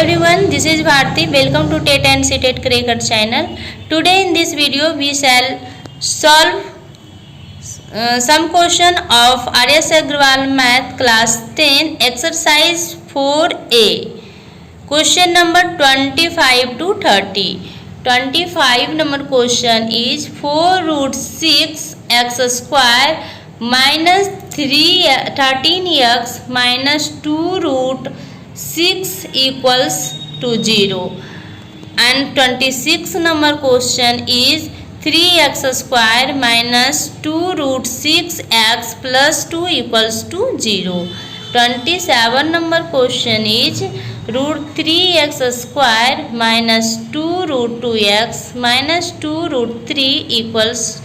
everyone, this is Bharti. Welcome to TET and CTET Cracker channel. Today in this video we shall solve some question of R.S. Agrawal Math class 10 exercise 4a. Question number 25 to 30. 25 number question is 4 root 6 x square minus 13x minus 2 root 6 equals to 0. And 26 number question is 3x square minus 2 root 6x plus 2 equals to 0. 27 number question is root 3x square minus 2 root 2x minus 2 root 3 equals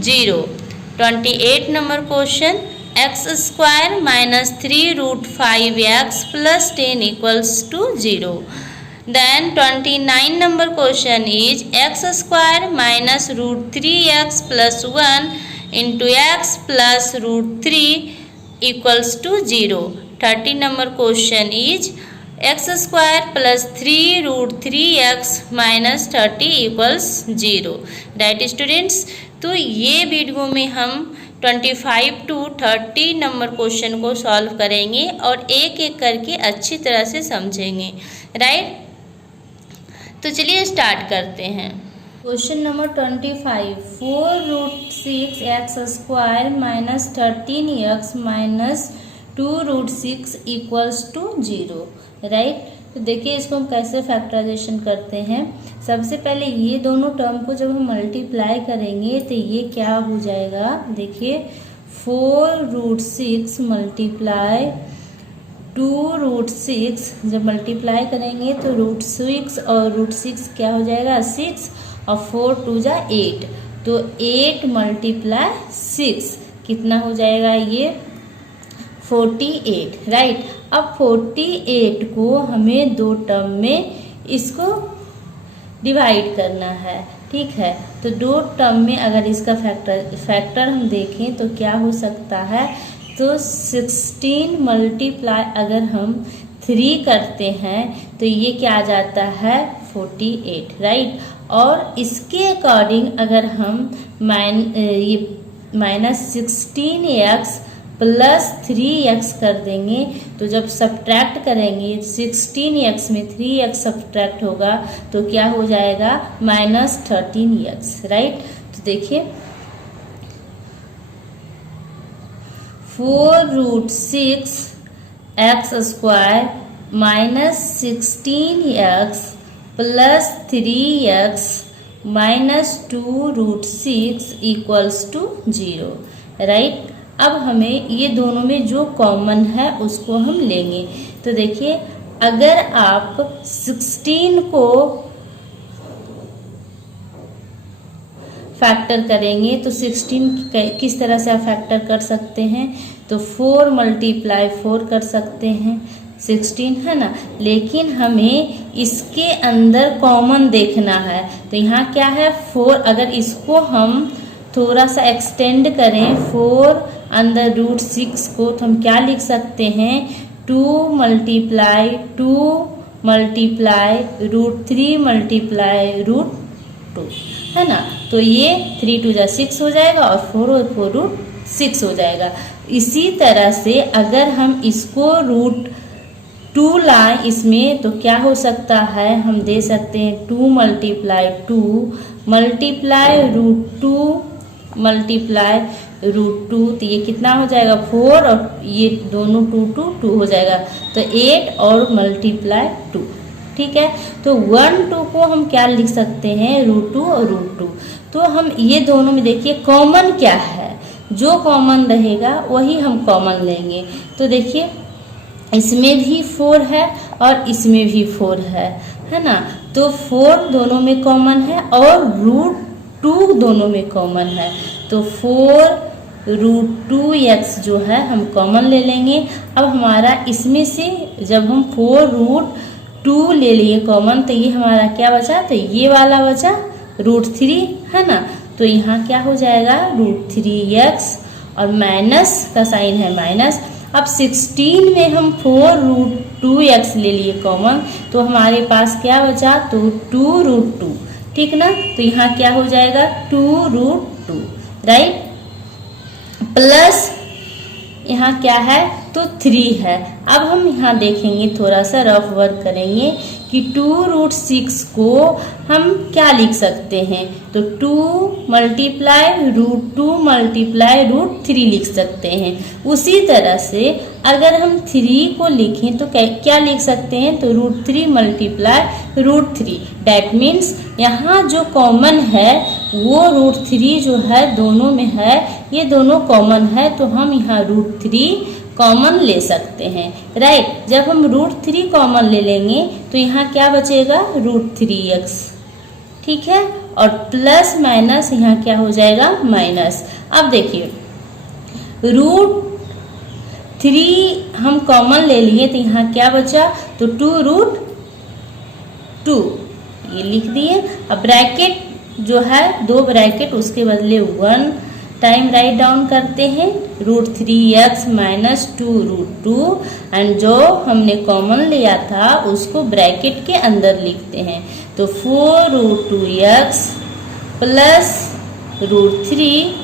0. 28 number question x square minus 3 root 5x plus 10 equals to 0. Then 29 number question is x square minus root 3x plus 1 into x plus root 3 equals to 0. 30 number question is x square plus 3 root 3x minus 30 equals 0. Right students, तो ये video में हम 25 to 30 number question को solve करेंगे और एक एक करके अच्छी तरह से समझेंगे. राइट, तो चलिए स्टार्ट करते हैं. Question number 25, 4 root 6 x square minus 13x minus 2 root 6 equals to 0. Right, तो देखिए इसको हम कैसे फैक्टराइजेशन करते हैं. सबसे पहले ये दोनों टर्म को जब हम मल्टीप्लाई करेंगे तो ये क्या हो जाएगा. देखिए 4 रूट 6 मल्टीप्लाई 2 रूट 6, जब मल्टीप्लाई करेंगे तो रूट 6 और रूट 6 क्या हो जाएगा 6 और 4 2 जा 8, तो 8 मल्टीप्लाई 6 कितना हो जाएगा ये 48. राइट, अब 48 को हमें दो टर्म में इसको डिवाइड करना है. ठीक है, तो दो टर्म में अगर इसका फैक्टर हम देखें तो क्या हो सकता है, तो 16 मल्टीप्लाई अगर हम 3 करते हैं तो ये क्या आ जाता है 48. राइट, और इसके अकॉर्डिंग अगर हम ये माइनस 16x प्लस 3x कर देंगे तो जब सब्ट्रैक्ट kरेंगे 16x में 3x सब्ट्रैक्ट होगा तो क्या हो जाएगा माइनस 13x. राइट, तो देखिए 4 root 6 x square minus 16x plus 3x minus 2 root 6 equals to 0. Right, अब हमें ये दोनों में जो कॉमन है उसको हम लेंगे. तो देखिए अगर आप 16 को फैक्टर करेंगे तो 16 किस तरह से आप फैक्टर कर सकते हैं, तो 4 मल्टीप्लाई 4 कर सकते हैं 16, है ना. लेकिन हमें इसके अंदर कॉमन देखना है. तो यहाँ क्या है 4, अगर इसको हम थोड़ा सा एक्सटेंड करें 4 अंदर रूट 6 को तो हम क्या लिख सकते हैं 2 multiply 2 multiply root 3 multiply root 2, है ना. तो ये 3 2 जा 6 हो जाएगा और 4 और 4 रूट 6 हो जाएगा. इसी तरह से अगर हम इसको रूट 2 लाएं इसमें तो क्या हो सकता है, हम दे सकते हैं 2 multiply 2 multiply root 2 multiply root 2, तो ये कितना हो जाएगा 4 और ये दोनों 2 2 2 हो जाएगा तो 8 और मल्टीप्लाई 2. ठीक है, तो 1 2 को हम क्या लिख सकते हैं रूट 2 और रूट 2. तो हम ये दोनों में देखिए कॉमन क्या है, जो कॉमन रहेगा वही हम कॉमन लेंगे. तो देखिए इसमें भी 4 है और इसमें भी 4 है ना. तो 4 दोनों में कॉमन है और रूट 2 दोनों में कॉमन है. तो 4 रूट 2x जो है हम कॉमन ले लेंगे. अब हमारा इसमें से जब हम 4 रूट 2 ले लिए कॉमन तो ये हमारा क्या बचा, तो ये वाला बचा रूट 3, है ना. तो यहाँ क्या हो जाएगा रूट 3x और माइनस का साइन है माइनस. अब 16 में हम 4 रूट 2x ले लिए कॉमन, तो हमारे पास क्या बचा, तो 2√2, ठीक ना। तो यहाँ क्या हो जाएगा 2√2, राइट। प्लस यहाँ क्या है, तो 3 है। अब हम यहाँ देखेंगे, थोड़ा सा रफ वर्क करेंगे कि 2√6 को हम क्या लिख सकते हैं, तो 2 मल्टीप्लाई √2 मल्टीप्लाई √3 लिख सकते हैं। उसी तरह से अगर हम 3 को लिखें तो क्या लिख सकते हैं, तो √3 मल्टीप्लाई √3। डैट मीन्स यहाँ जो कॉमन है वो √3 जो है दोनों में है, ये दोनों कॉमन है, तो हम यहाँ √3 कॉमन ले सकते हैं, राइट। जब हम √3 कॉमन ले लेंगे तो यहाँ क्या बचेगा, √3x, ठीक है। और प्लस माइनस यहाँ क्या हो जाएगा, माइनस। अब देखिए √3 हम कॉमन ले लिए तो यहाँ क्या बचा, तो 2√2 ये लिख दिए। अब ब्रैकेट जो है 2 ब्रैकेट, उसके बदले 1 टाइम राइट डाउन करते हैं, √3x माइनस 2√2, एंड जो हमने कॉमन लिया था उसको ब्रैकेट के अंदर लिखते हैं, तो 4√2x प्लस √3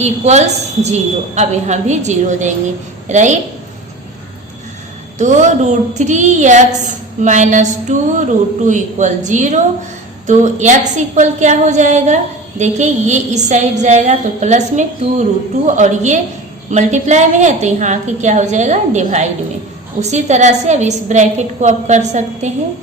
इक्वल्स 0। अब यहाँ भी 0 देंगे, राइट। तो √3x माइनस 2√2 इक्वल 0, तो x इक्वल क्या हो जाएगा, देखिए ये इस साइड जाएगा तो प्लस में 2√2, और ये मल्टीप्लाई में है तो यहाँ आके क्या हो जाएगा, डिवाइड में। उसी तरह से अब इस ब्रैकेट को आप कर सकते हैं,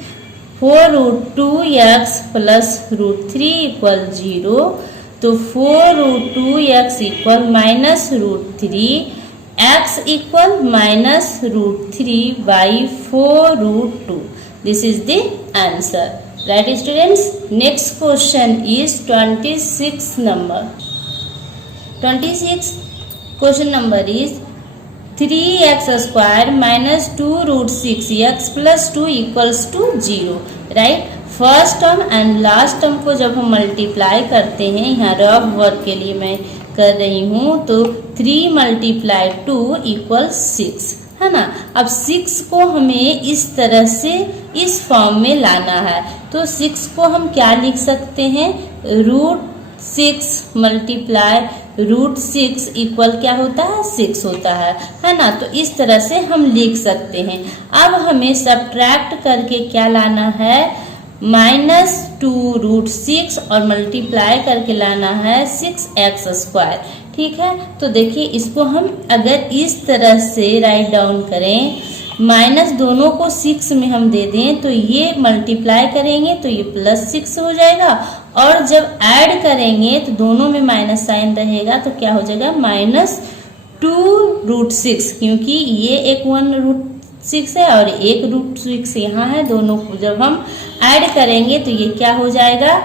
4√2x प्लस √3 इक्वल 0, तो 4√2x equal minus √3, x equal minus √3 by 4√2। This is the answer, right students. Next question is 26 number. 26 question number is 3x square minus 2√6x plus 2 equals to 0, right. First term and last term को जब हम multiply करते हैं, यहाँ rough work के लिए मैं कर रही हूँ, तो 3 मल्टीप्लाई 2 इक्वल 6, है ना। अब 6 को हमें इस तरह से इस फॉर्म में लाना है, तो 6 को हम क्या लिख सकते हैं, √6 मल्टीप्लाई √6 इक्वल क्या होता है, 6 होता है ना। तो इस तरह से हम लिख सकते हैं। अब हमें सब्ट्रैक्ट करके क्या लाना है, माइनस 2√6 और मल्टीप्लाई करके लाना है 6x स्क्वायर, ठीक है। तो देखिए इसको हम अगर इस तरह से राइट डाउन करें, माइनस दोनों को 6 में हम दे दें तो ये मल्टीप्लाई करेंगे तो ये प्लस 6 हो जाएगा, और जब ऐड करेंगे तो दोनों में माइनस साइन रहेगा, तो क्या हो जाएगा, माइनस 2√6, क्योंकि ये एक 1√6 है और एक √6 यहाँ है, दोनों को जब हम ऐड करेंगे तो ये क्या हो जाएगा,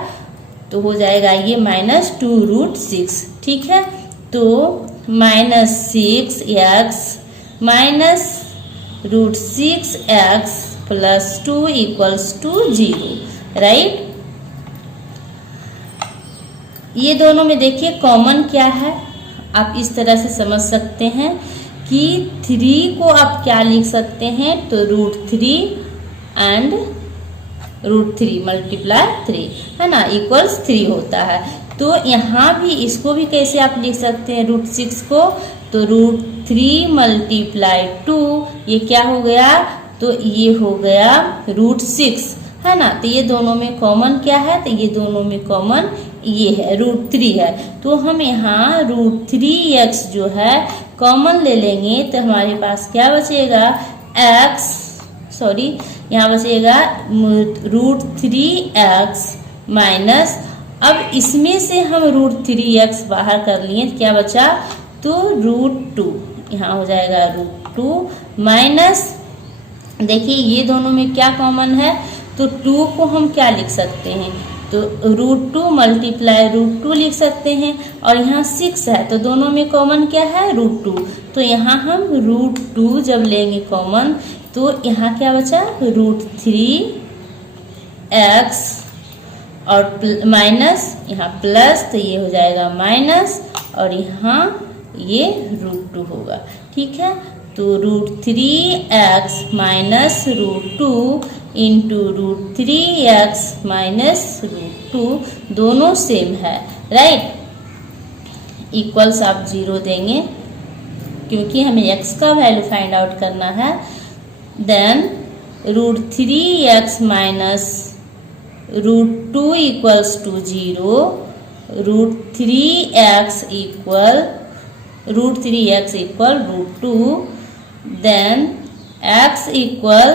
तो हो जाएगा ये माइनस 2√6, ठीक है। तो minus 6x minus √6x plus 2 equals to 0, right. ये दोनों में देखिए कॉमन क्या है, आप इस तरह से समझ सकते हैं कि 3 को आप क्या लिख सकते हैं, तो √3 एंड √3 मल्टीप्लाई 3, है ना, इक्वल्स 3 होता है। तो यहाँ भी इसको भी कैसे आप लिख सकते हैं, √6 को, तो √3 मल्टीप्लाई 2, ये क्या हो गया, तो ये हो गया √6, है ना। तो ये दोनों में कॉमन क्या है, तो ये दोनों में कॉमन ये है, √3 है। तो हम यहाँ √3x जो है कॉमन ले लेंगे तो हमारे पास क्या बचेगा, यहाँ बचेगा √3x माइनस, अब इसमें से हम √3x बाहर कर लिए तो क्या बचा, तो √2, यहाँ हो जाएगा √2 माइनस, देखिए ये दोनों में क्या कॉमन है, तो 2 को हम क्या लिख सकते हैं, तो √2 मल्टीप्लाई √2 लिख सकते हैं, और यहाँ 6 है तो दोनों में कॉमन क्या है, √2, तो यहाँ हम √2 जब लेंगे कॉमन तो यहाँ क्या बचा, √3x और माइनस यहाँ प्लस, तो ये हो जाएगा माइनस, और यहाँ ये √2 होगा, ठीक है। तो √3x minus √2 into √3x minus √2 दोनों सेम है, राइट। इक्वल्स आप 0 देंगे क्योंकि हमें x का वैल्यू फाइंड आउट करना है। Then √3x minus √2 equals to 0, √3x equal √2, then x equal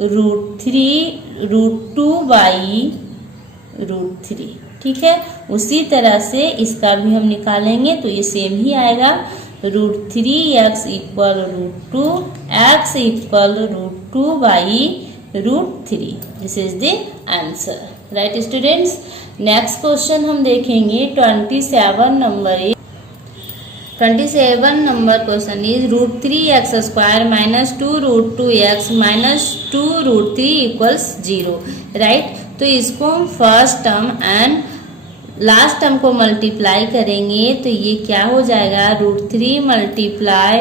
√2 by √3, ठीक है। उसी तरह से इसका भी हम निकालेंगे तो ये सेम ही आएगा, √3x equal √2, x equal √2 by √3। This is the answer, right students. Next question हम देखेंगे 27 number question is √3x² minus 2√2x minus 2√3 equals 0, right. तो इसको हम first term and last term को मल्टीप्लाई करेंगे तो ये क्या हो जाएगा, √3 मल्टीप्लाई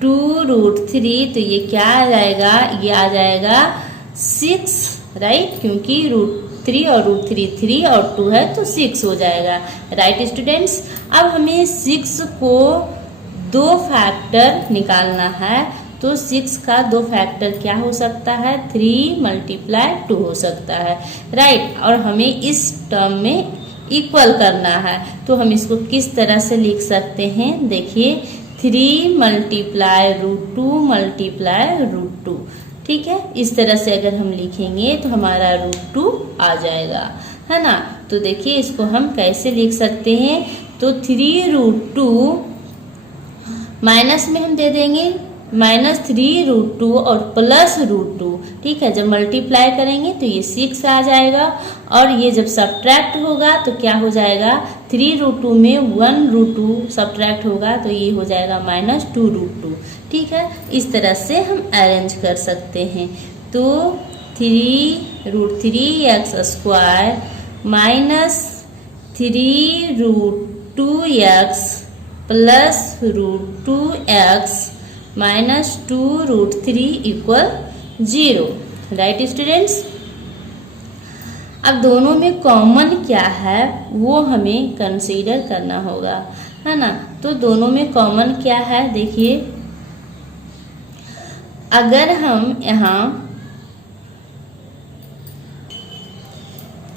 2√3, तो ये क्या आ जाएगा, ये आ जाएगा 6, राइट, क्योंकि √3 और √3 3 और 2 है तो 6 हो जाएगा, राइट स्टूडेंट्स। अब हमें 6 को 2 फैक्टर निकालना है, तो 6 का 2 फैक्टर क्या हो सकता है, 3 मल्टीप्लाई 2 हो सकता है, राइट। और हमें इस टर्म में इक्वल करना है, तो हम इसको किस तरह से लिख सकते हैं, देखिए 3 मल्टीप्लाई √2 मल्टीप्लाई √2, ठीक है। इस तरह से अगर हम लिखेंगे तो हमारा √2 आ जाएगा, है ना। तो देखिए इसको हम कैसे लिख सकते हैं, तो 3√2 माइनस में हम दे देंगे -3√2 और प्लस √2, ठीक है। जब मल्टीप्लाई करेंगे तो ये 6 आ जाएगा, और ये जब सब्ट्रैक्ट होगा तो क्या हो जाएगा, 3√2 में 1√2 सब्ट्रैक्ट होगा तो ये हो जाएगा -2√2, ठीक है। इस तरह से हम अरेंज कर सकते हैं। तो 3√3x² minus 3√2x plus √2x minus 2√3 equal 0, right students. अब दोनों में कॉमन क्या है वो हमें कंसीडर करना होगा, है ना। तो दोनों में कॉमन क्या है, देखिए अगर हम यहाँ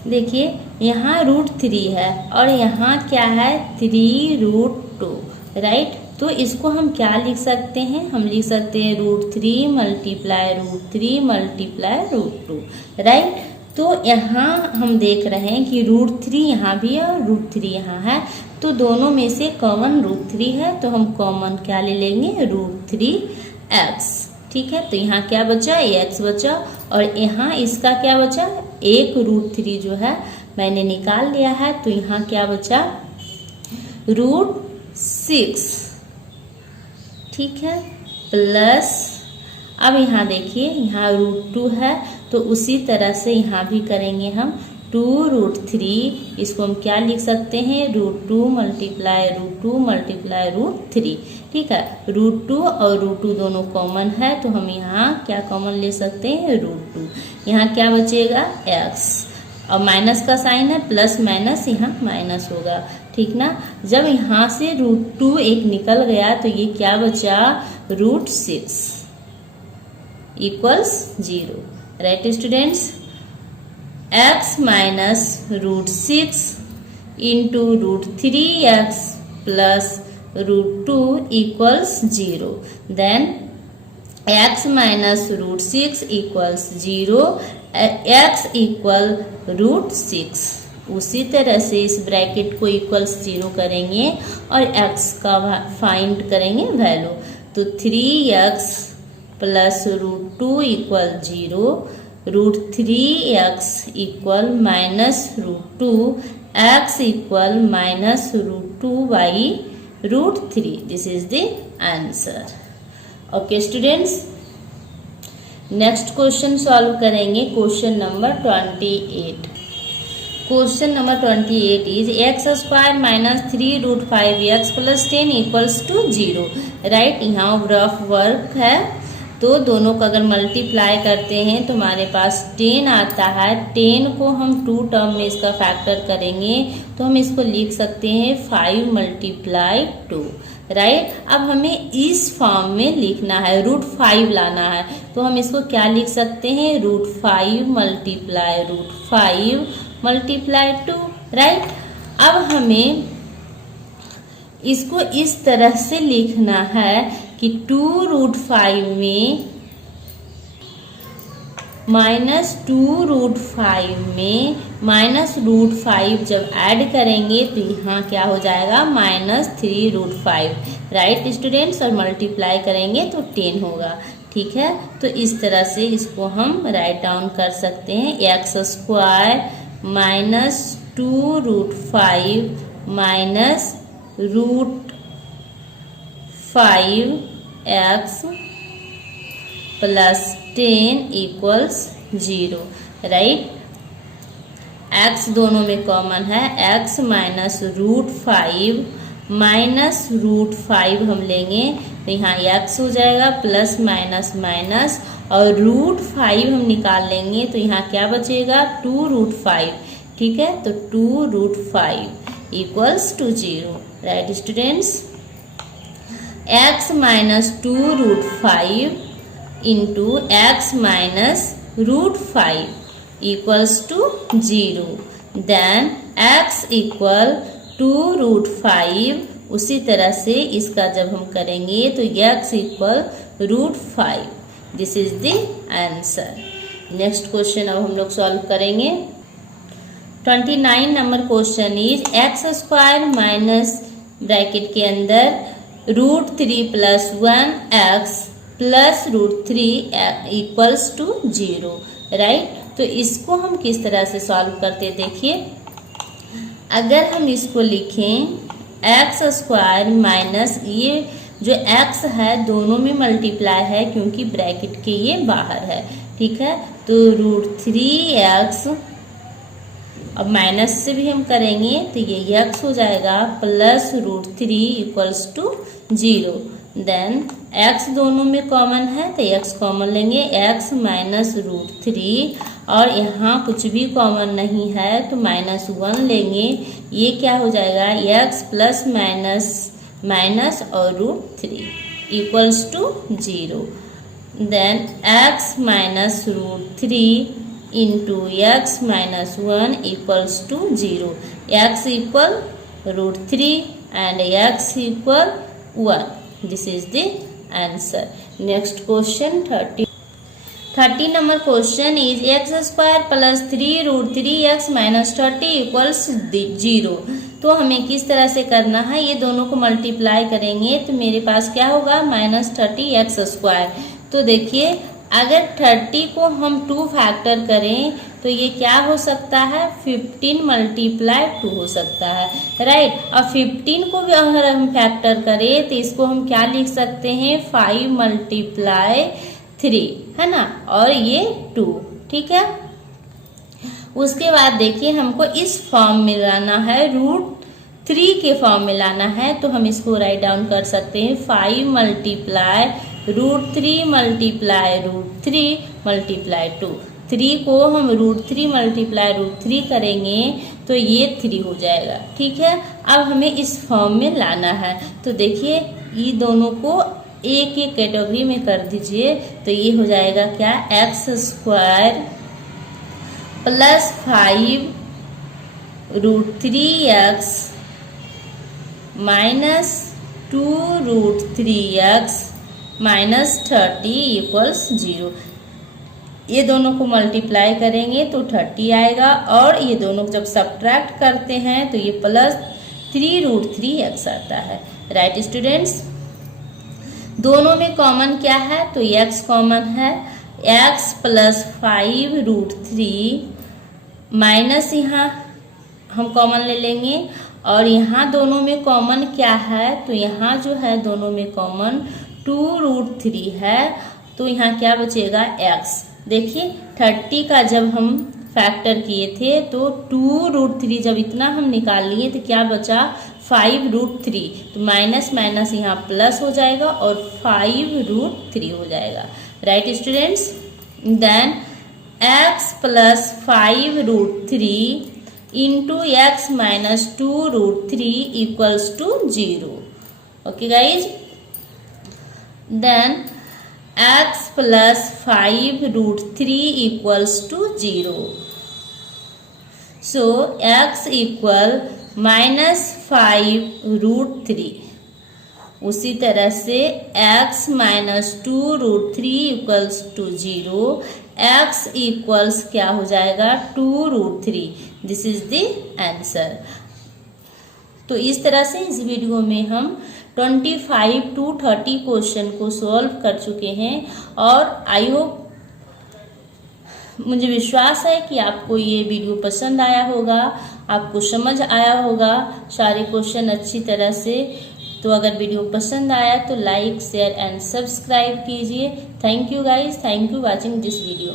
देखिए यहाँ √3 है और यहाँ क्या है 3√2, राइट। तो इसको हम क्या लिख सकते हैं, हम लिख सकते हैं √3 मल्टीप्लाई √3 मल्टीप्लाई √2, राइट। तो यहाँ हम देख रहे हैं कि √3 यहाँ भी है और √3 यहाँ है, तो दोनों में से कॉमन √3 है, तो हम कॉमन क्या ले लेंगे, √3x, ठीक है। तो यहाँ क्या बचा, x बचा, और यहाँ इसका क्या बचा, एक √3 जो है मैंने निकाल लिया है, तो यहाँ क्या बचा, √6, ठीक है, प्लस अब यहाँ देखिए यहाँ √2 है, तो उसी तरह से यहाँ भी करेंगे हम 2√3, इसको हम क्या लिख सकते हैं, √2 मल्टीप्लाई √2 मल्टीप्लाई √3, ठीक है। √2 और √2 दोनों कॉमन है, तो हम यहाँ क्या कॉमन ले सकते हैं, √2। यहाँ क्या बचेगा, x, और माइनस का साइन है, प्लस माइनस यहाँ माइनस होगा, ठीक ना। जब यहाँ से √2 एक निकल गया तो ये क्या बचा, √6 equals 0, right students. x minus √6 into √3x plus √2 equals 0, then x minus √6 equals 0, x equal √6। उसी तरह से इस ब्रैकेट को इक्वल्स 0 करेंगे और x का फाइंड करेंगे वैल्यू, तो 3x plus √2 equal 0, √3x equal minus √2, x equal minus √2 by √3। This is the answer, okay students. Next question solve करेंगे, question number 28। Question number 28 is x square minus 3√5x plus 10 equals to 0। Right, यहाँ rough work है, तो दोनों को अगर multiply करते हैं तो हमारे पास 10 आता है। 10 को हम 2 टर्म में इसका फैक्टर करेंगे तो हम इसको लिख सकते हैं 5 × 2। राइट, अब हमें इस फॉर्म में लिखना है, √5 लाना है, तो हम इसको क्या लिख सकते हैं, √5 × 2। राइट, अब हमें इसको इस तरह से लिखना है कि 2√5 में -2√5 में -√5 जब ऐड करेंगे तो यहाँ क्या हो जाएगा, -3√5। राइट स्टूडेंट्स, और मल्टीप्लाई करेंगे तो 10 होगा। ठीक है, तो इस तरह से इसको हम राइट डाउन कर सकते हैं, x square -2√5 -√5x plus 10 equals 0। Right, x दोनों में कॉमन है, x -√5 हम लेंगे तो यहाँ x हो जाएगा, प्लस माइनस माइनस, और √5 हम निकाल लेंगे तो यहाँ क्या बचेगा, 2√5। ठीक है, तो 2√5 equals to 0। Right students, x -2√5 into x -√5 equals to 0। Then x equal 2√5। उसी तरह से इसका जब हम करेंगे तो x equal √5। This is the answer. Next question अब हम लोग सॉल्व करेंगे। 29 number question is x square minus bracket के अंदर √3 + 1x plus √3 equals to 0। Right, तो इसको हम किस तरह से सॉल्व करते देखिए, अगर हम इसको लिखें एक्स स्क्वायर माइनस, ये जो x है दोनों में मल्टीप्लाई है क्योंकि ब्रैकेट के ये बाहर है। ठीक है, तो √3x, अब माइनस से भी हम करेंगे तो ये x हो जाएगा, plus √3 equals to 0। Then x दोनों में कॉमन है तो x कॉमन लेंगे, x -√3, और यहाँ कुछ भी कॉमन नहीं है तो -1 लेंगे। ये क्या हो जाएगा, x प्लस माइनस माइनस और √3 equals to 0। Then x -√3 into x -1 equals to 0। x equal √3 and x equal 1। This is the answer. Next question 30 number question is x square plus 3√3x -30 equals 0। तो हमें किस तरह से करना है, ये दोनों को मल्टीप्लाई करेंगे तो मेरे पास क्या होगा, -30x स्क्वायर। तो देखिए अगर 30 को हम 2 फैक्टर करें तो ये क्या हो सकता है, 15 × 2 हो सकता है। राइट, और 15 को भी अगर हम फैक्टर करें तो इसको हम क्या लिख सकते हैं, 5 × 3, है ना, और ये 2। ठीक है, उसके बाद देखिए हमको इस फॉर्म में लाना है, √3 के फॉर्म में लाना है, तो हम इसको राइट डाउन कर सकते हैं, 5 × √3 × √3 × 2। 3 को हम √3 × √3 करेंगे तो ये 3 हो जाएगा। ठीक है, अब हमें इस फॉर्म में लाना है, तो देखिए ये दोनों को एक एक कैटेगरी में कर दीजिए, तो ये हो जाएगा क्या, x square plus 5 √3x minus 2√3x -30 equals 0। ये दोनों को मल्टीप्लाई करेंगे तो 30 आएगा, और ये दोनों जब सब्ट्रैक्ट करते हैं तो ये प्लस 3√3x आता है। राइट स्टूडेंट्स, दोनों में कॉमन क्या है, तो x कॉमन है, x प्लस 5 √3 माइनस यहाँ हम कॉमन ले लेंगे, और यहाँ दोनों में कॉमन क्या है, तो यहाँ जो है दोनों में कॉमन 2√3 है, तो यहाँ क्या बचेगा, x। देखिए 30 का जब हम फैक्टर किए थे तो 2√3 जब इतना हम निकाल लिए तो क्या बचा 5√3, तो माइनस माइनस यहाँ प्लस हो जाएगा और 5√3 हो जाएगा। Right students, then x plus 5√3 into x minus 2√3 equals to 0। Okay guys, then x plus 5√3 equals to 0। So x equal minus 5√3। उसी तरह से x minus 2√3 equals to 0, x equals क्या हो जाएगा 2√3। This is the answer. तो इस तरह से इस वीडियो में हम 25 to 30 क्वेश्चन को सॉल्व कर चुके हैं और आई होप, मुझे विश्वास है कि आपको ये वीडियो पसंद आया होगा, आपको समझ आया होगा सारे क्वेश्चन अच्छी तरह से। तो अगर वीडियो पसंद आया तो लाइक शेयर एंड सब्सक्राइब कीजिए। Thank you guys, thank you watching this video.